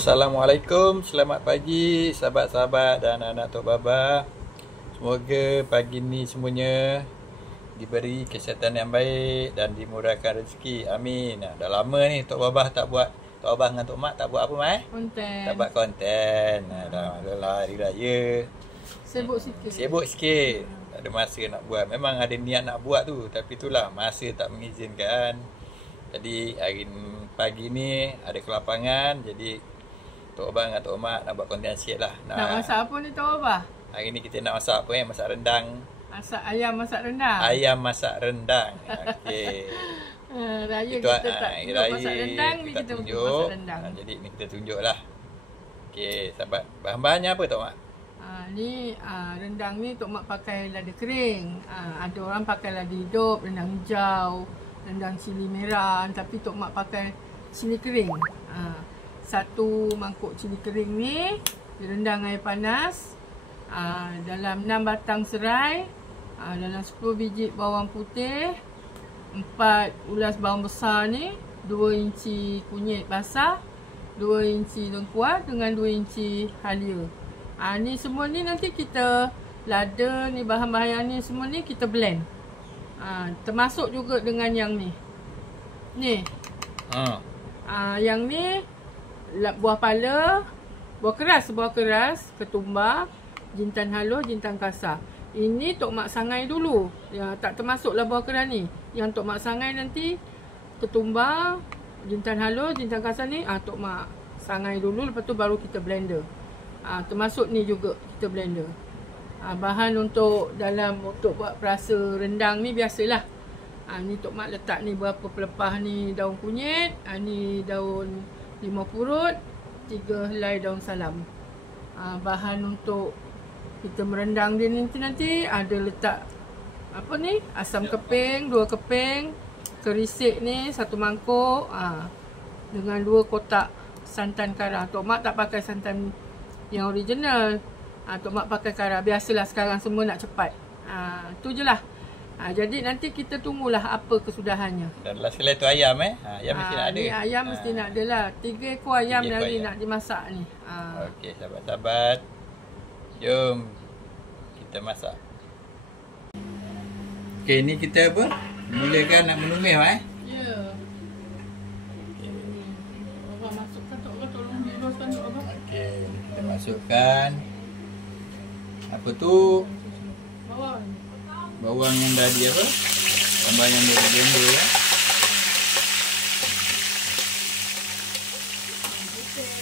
Assalamualaikum, selamat pagi sahabat-sahabat dan anak Tok Baba. Semoga pagi ni semuanya diberi kesihatan yang baik dan dimurahkan rezeki. Amin. Dah lama ni Tok Baba tak buat, Tok Baba dengan Tok Mak tak buat apa mai? Konten. Tak buat konten. Dah hari raya. Sibuk sikit. Sibuk sikit. Tak ada masa nak buat. Memang ada niat nak buat tu, tapi itulah masa tak mengizinkan. Jadi pagi ni ada kelapangan, jadi Tok Abang dengan Tok Mak nak buat konten sikit lah. Nak masak apa ni Tok Abah? Hari ni kita nak masak apa masak rendang. Ayam masak rendang? Ayam masak rendang. Okey. Raya Itu, kita tak tunjuk masak rendang, ni kita tunjuk. masak rendang. Jadi ni kita tunjuk lah. Okey, sahabat. Bahan-bahannya apa Tok Mak? Ni rendang ni Tok Mak pakai lada kering. Ada orang pakai lada hidup, rendang hijau, rendang cili merah, tapi Tok Mak pakai cili kering. Satu mangkuk cili kering ni direndang air panas, dalam 6 batang serai, dalam 10 biji bawang putih, 4 ulas bawang besar ni, 2 inci kunyit basah, 2 inci lengkuas dengan 2 inci halia. Ni semua ni nanti kita lada ni, bahan-bahan yang ni semua ni kita blend. Termasuk juga dengan yang ni. Ni. Yang ni buah pala, buah keras, ketumbar, jintan halus, jintan kasar. Ini Tok Mak sangai dulu. Ya, tak termasuklah buah keras ni. Yang Tok Mak sangai nanti ketumbar, jintan halus, jintan kasar ni, Tok Mak sangai dulu, lepas tu baru kita blender. Termasuk ni juga kita blender. Bahan untuk buat perasa rendang ni biasalah. Ni Tok Mak letak ni berapa pelepah ni daun kunyit, ni daun limau purut, 3 helai daun salam. Bahan untuk kita merendang dia nanti ada letak apa ni, asam keping 2 keping, kerisik ni 1 mangkuk, dengan 2 kotak santan kara. Tok Mak tak pakai santan yang original. Tok Mak pakai kara. Biasalah sekarang semua nak cepat. Tu je lah. Jadi nanti kita tunggulah apa kesudahannya. Dan last sekali tu ayam ayam mesti nak ada. Ni ayam mesti nak ada lah. 3 ekor ayam yang nak dimasak ni. Okey sahabat-sahabat, jom kita masak. Okey, ni kita apa? Mulakan nak menumis Ya. Abang masukkan Tok Abang, tolong diloskan Tok Abang. Okey, kita masukkan apa tu? Bawang yang dah di apa? Tambah yang dah di blender ya.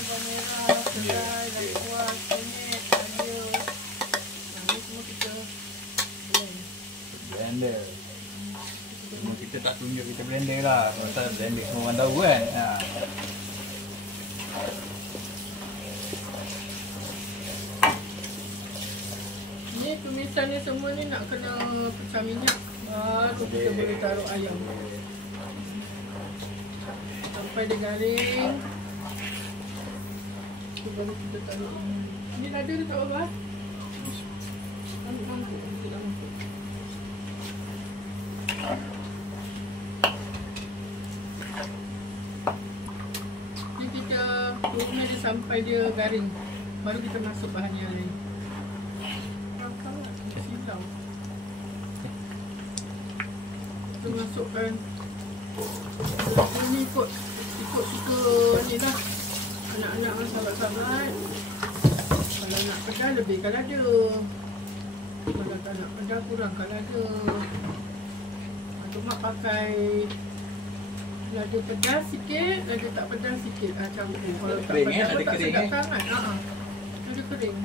Bawang merah, serai, lengkuas, kunyit, halia. Ni semua kita blender. Semua kita tak tunjuk kita blender lah. Pasal blender semua orang tahu kan. Ni tumisan ni semua ni nak kena pecah minyak, baru kita boleh taruh ayam sampai dia garing. Tu baru kita taruh ni lada tu tak apa. Ambil mangkuk. Ni kita tunggu dia sampai dia garing, baru kita masuk bahan yang lain. Kita masukkan ini ikut suka ni lah anak-anak sahabat-sahabat. Kalau nak pedas lebihkan lada, kalau tak nak pedas kurangkan lada. Tok Mak pakai lada pedas sikit, lada tak pedas sikit, campur. Kalau tak pedas pun tak sedap sangat. Lada kering.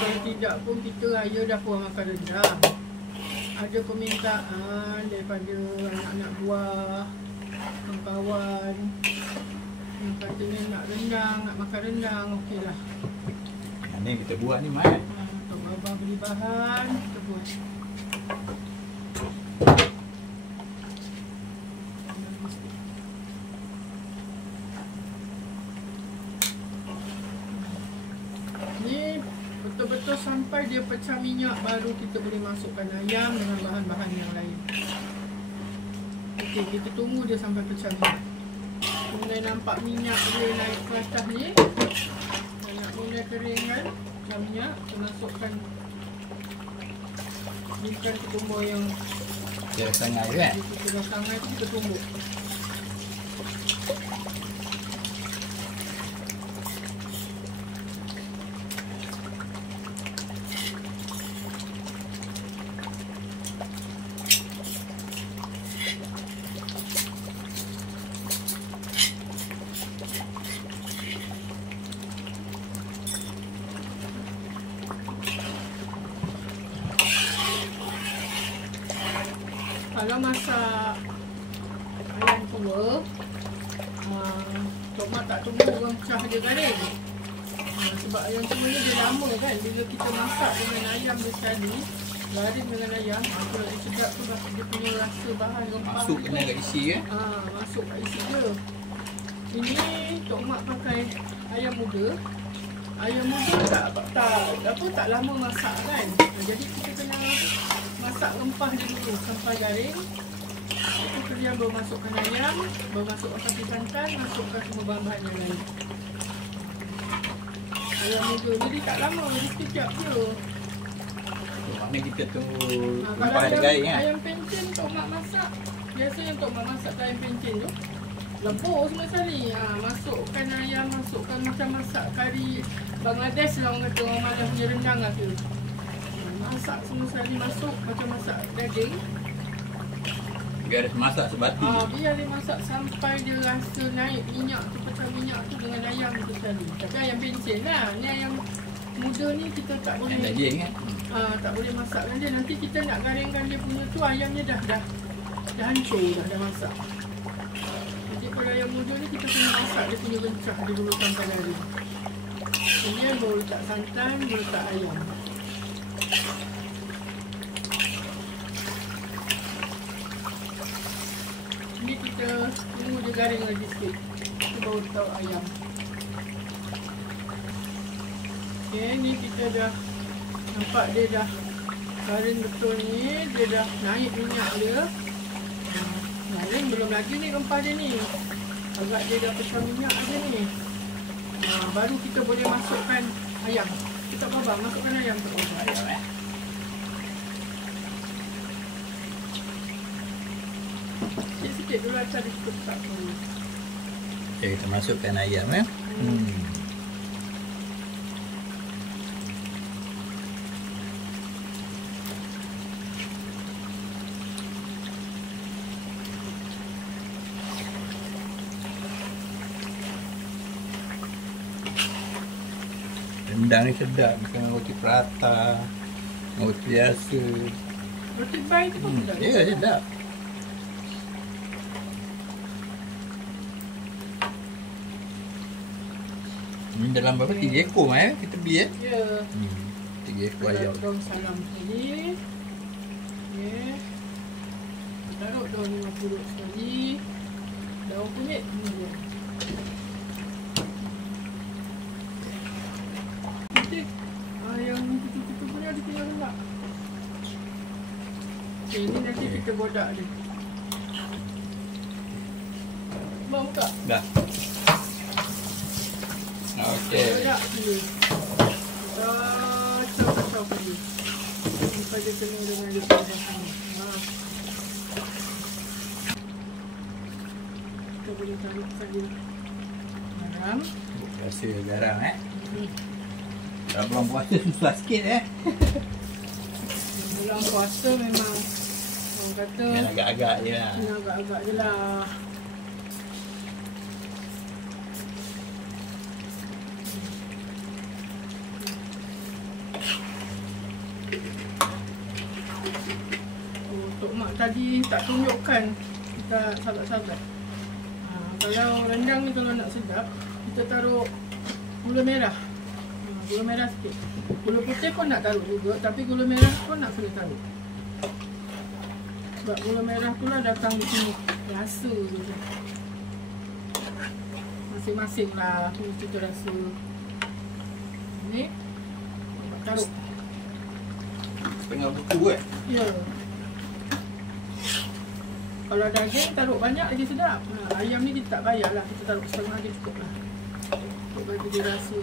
Kalau tidak pun kita raya dah puas makan rendang. Ada permintaan daripada anak-anak buah, kawan-kawan yang katanya nak rendang, nak makan rendang, okeylah. Ni kita buat ni Mak. Tok Abang beli bahan, kita buat. Ni betul-betul sampai dia pecah minyak, baru kita boleh masukkan ayam dengan bahan-bahan yang lain. Okey, kita tunggu dia sampai pecah minyak. Mulai nampak minyak dia naik ke atas ni. Nak mulai kering kan, pecah minyak. Kita masukkan ikan ketumbar yang Dia sangat kan? kita dah sangat tu kita tumbuk. Kalau masak ayam tua, Tok Mak tak tunggu orang pecah dia garing. Sebab ayam tua ni dia lama kan. Bila kita masak dengan ayam dia sekali, garing dengan ayam, apa lagi sedap tu dia punya rasa bahan rempah. Masuk kena kat isi kan? Masuk kat isi dia. Ini Tok Mak pakai ayam muda. Ayam muda tak lama masak kan. Jadi kita kena masak rempah dia dulu sampai garing. Kita kemudian baru masukkan ayam, baru masukkan sapi santan, masukkan semua bahan-bahan yang lain. Ayam muda jadi tak lama, jadi sekejap je. Mana kita tunggu Kalau rempah dia garing kan? ayam pencen Tok Mak masak, biasanya Tok Mak masak ayam pencen tu lebur semua sekali. Masukkan ayam, masukkan macam masak kari Bangladesh lah orang kata, orang malas punya rendang lah tu. Masak semua sekali masuk macam masak daging. Biar dia masak sebati. Biar dia masak sampai dia rasa naik minyak tu, pecah minyak tu dengan ayam tu sekali. Tapi ayam pencen lah. Ni ayam muda ni kita tak boleh Daging kan? tak boleh masakkan dia. Nanti kita nak garingkan dia punya tu, ayamnya dah hancur dah masak. Jadi kalau ayam muda ni kita kena masak dia punya rencah dia dulu sampai garing. Kemudian baru letak santan, baru letak ayam. Ni kita tunggu dia garing lagi sikit. Kita baru letak ayam. Okay, ni kita dah nampak dia dah garing betul ni. Dia dah naik minyak dia. Garing belum lagi ni rempah dia ni. Agak dia dah pecah minyak aja ni. Baru kita boleh masukkan ayam. Kita babak masukkan ayam tu. Sikit-sikit dulu acar dia cukup tak dulu. Okay, kita masukkan ayam kan? Rendang ni sedap, bukan roti prata, roti biasa. Roti bai tu pun sedap. Ya, sedap. Ni dalam berapa? 3 ekor kita beli Ya. 3 ekor ayam. Daun salam sekali. Okay. Taruh daun 50 sekali. Daun kunyit kemudian. Nanti yang kutu-kutu punya dia tinggal lemak. Okay, ni nanti kita godak dia. Bang buka. Dah. Okey. Godak dulu. Kacau dulu. Sampai dia kena dengan dia punya bahan. Kita boleh tarik saja garam. Rasa garam Dalam bulan puasa susah sikit Bulan puasa memang orang kata Yang agak-agak je lah. kena agak-agak je lah. Tok Mak tadi tak tunjukkan, kita sabar-sabar. Kalau rendang ni kalau nak sedap, kita taruh gula merah. Gula merah sikit. Gula putih pun nak taruh juga, tapi gula merah pun nak kena taruh. Sebab gula merah tu lah datang di sini. Rasa je. Masing-masing lah kita rasa. Ni taruh. Setengah buku Ya. Kalau daging taruh banyak lagi sedap. Ayam ni kita tak payahlah, kita taruh setengah je cukup lah. Untuk bagi dia rasa.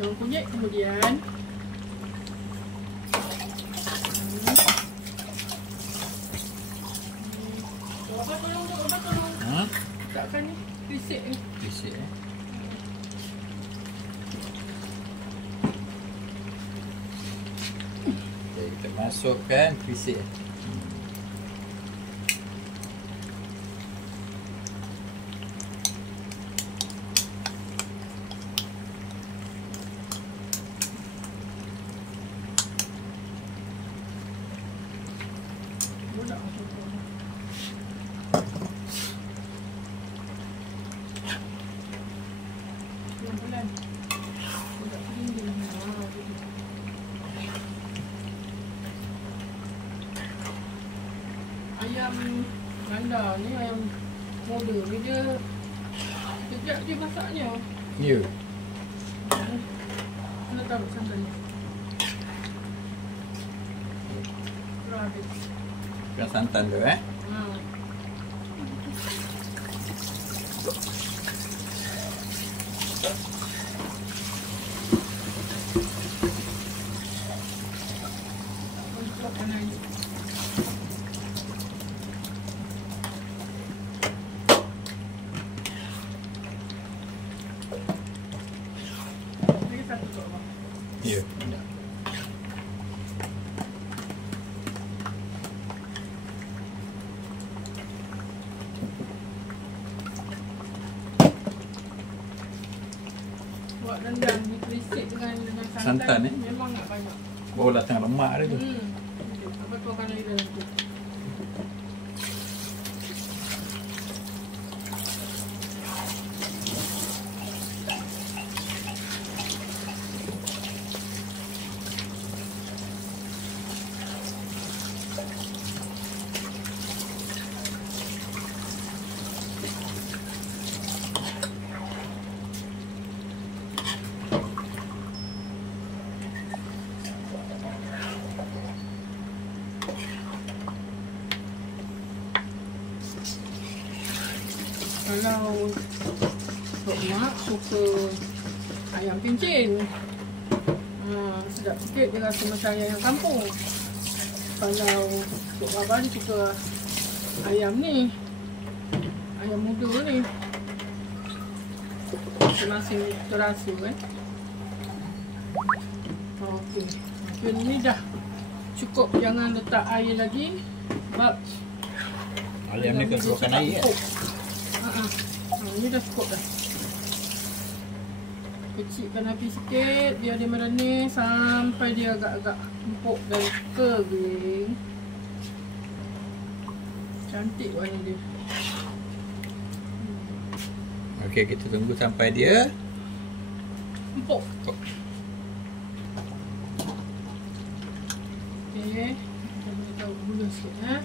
Daun kunyit kemudian. Abang tolong. Letakkan ni, krisik ni. Krisik Okay, kita masukkan krisik. Ayam ganda ni, ayam muda ni dia sekejap je masaknya. Ya. Kena taruh santan ni. Terus habis. Bukan santan tu Ya. Buat rendang ni krisik dengan Santan, memang nak banyak. Barulah tengah lemak dia tu. Apa tu akan air dalam tu. Kalau Tok Mak suka ayam pincin, sedap sikit dia rasa macam ayam kampung. Kalau Tok Baba ni suka ayam ni, ayam muda ni, masing-masing terasa Okey, mungkin ni dah cukup, jangan letak air lagi sebab Ayam ni keluarkan air ni dah cukup dah. Kecilkan api sikit biar dia merenih sampai dia agak-agak empuk dan kering. Cantik warna dia. Okey, kita tunggu sampai dia empuk. Okey, kita boleh taruh gula sikit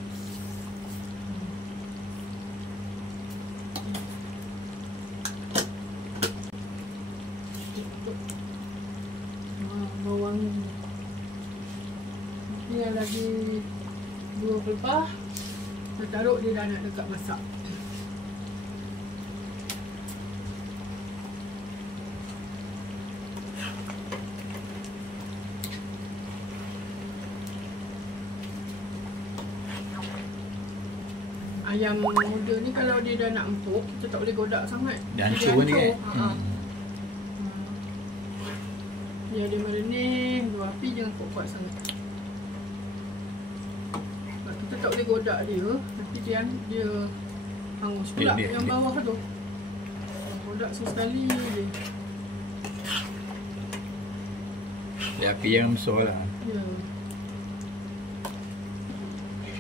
bawang ni lagi 2 pelepah. Kita taruh dia dah nak dekat masak. Ayam muda ni kalau dia dah nak empuk, kita tak boleh godak sangat. Dia hancur ni kan? Biar dia merenih, dua api jangan kuat-kuat sangat. Sebab kita tak boleh godak dia, nanti dia hangus pula yang bawah tu. Godak sesekali je. Dia api yang besar lah. Ya.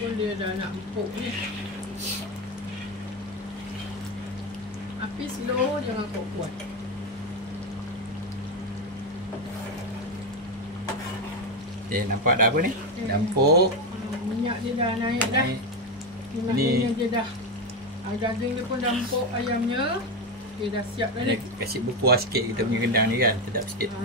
Pun dia dah nak empuk ni. Api slow, jangan kuat-kuat. Nampak dah apa ni? Dah empuk. Minyak dia dah naik dah. Maknanya dia dah daging dia pun dah empuk ayamnya. Okey, dah siap dah Dia ni. kasih berkuah sikit kita punya rendang ni kan. Sedap sikit.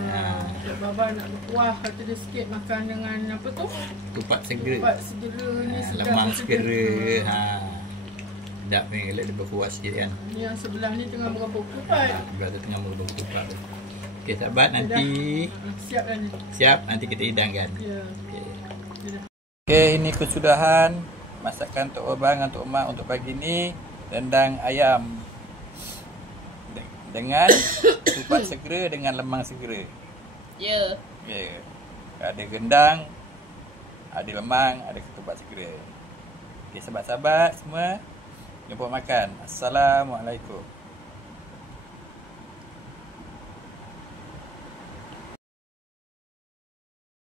Dok Baba nak berkuah, kata dia sikit makan dengan apa tu? Tupat segera. Tupat segera ni sedap. Lemang kata segera. dia. Sedap ni kalau dia berkuah sikit kan. Ni yang sebelah ni tengah merebuk tupat. Sebelah tu tengah merebuk tupat tu. Okey sahabat, nanti Siap dah ni. siap, nanti kita hidangkan. Ya. Okey. Dia dah. Okey, ini kesudahan masakan Tok Babang dan Tok Mak untuk pagi ni. Rendang ayam dengan tupat segera dengan lemang segera. Ya. Ya. Ada gendang, ada lemang, ada ketupat segera. Okey, sahabat-sahabat semua, jumpa makan. Assalamualaikum.